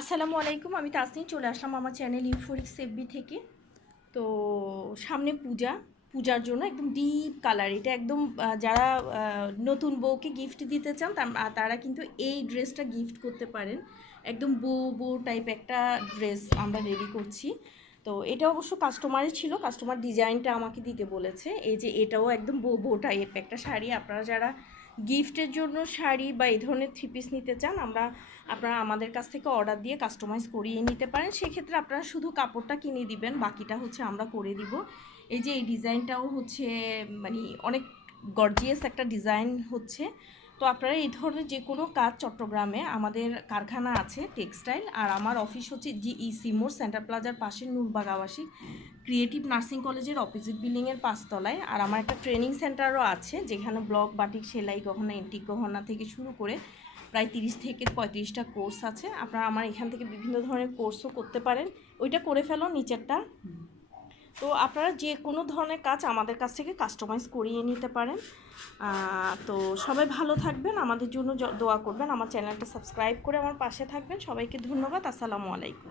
আসসালামু আলাইকুম, আমি তাসনিম চলে আসলাম আমার চ্যানেল ইউফোরিক সেফবি থেকে। তো সামনে পূজা, পূজার জন্য একদম ডিপ কালার এটা একদম যারা নতুন বউকে গিফট দিতে চান তারা কিন্তু এই ড্রেসটা গিফট করতে পারেন। একদম বউ বউ টাইপ একটা ড্রেস আমরা রেডি করছি। তো এটা অবশ্য কাস্টমারই ছিল কাস্টমার ডিজাইনটা আমাকে দিতে বলেছে। এই যে এটাও একদম বউ বউ টাইপ একটা শাড়ি। আপনারা যারা গিফটের জন্য শাড়ি বা এই ধরনের থ্রি পিস নিতে চান, আমরা আপনারা আমাদের কাছ থেকে অর্ডার দিয়ে কাস্টমাইজ করিয়ে নিতে পারেন। সেক্ষেত্রে আপনারা শুধু কাপড়টা কিনে দিবেন, বাকিটা হচ্ছে আমরা করে দিব। এই যে এই ডিজাইনটাও হচ্ছে মানে অনেক গর্জিয়াস একটা ডিজাইন হচ্ছে। তো আপনারা এই ধরনের যে কোনো কাজ চট্টগ্রামে, আমাদের কারখানা আছে টেক্সটাইল, আর আমার অফিস হচ্ছে জিই সিমোর সেন্টার প্লাজার পাশে নূরবাগ আবাসিক ক্রিয়েটিভ নার্সিং কলেজের অপোজিট বিল্ডিংয়ের পাঁচতলায়, আর আমার একটা ট্রেনিং সেন্টারও আছে, যেখানে ব্লক বাটিক সেলাই, গহনা এন্টিক গহনা থেকে শুরু করে প্রায় তিরিশ থেকে পঁয়ত্রিশটা কোর্স আছে। আপনারা আমার এখান থেকে বিভিন্ন ধরনের কোর্সও করতে পারেন। ওইটা করে ফেলো, নিচেরটা। তো আপনারা যে কোনো ধরনের কাজ আমাদের কাছ থেকে কাস্টমাইজ করিয়ে নিতে পারেন। তো সবাই ভালো থাকবেন, আমাদের জন্য দোয়া করবেন, আমার চ্যানেলটা সাবস্ক্রাইব করে আমার পাশে থাকবেন। সবাইকে ধন্যবাদ, আসসালামু আলাইকুম।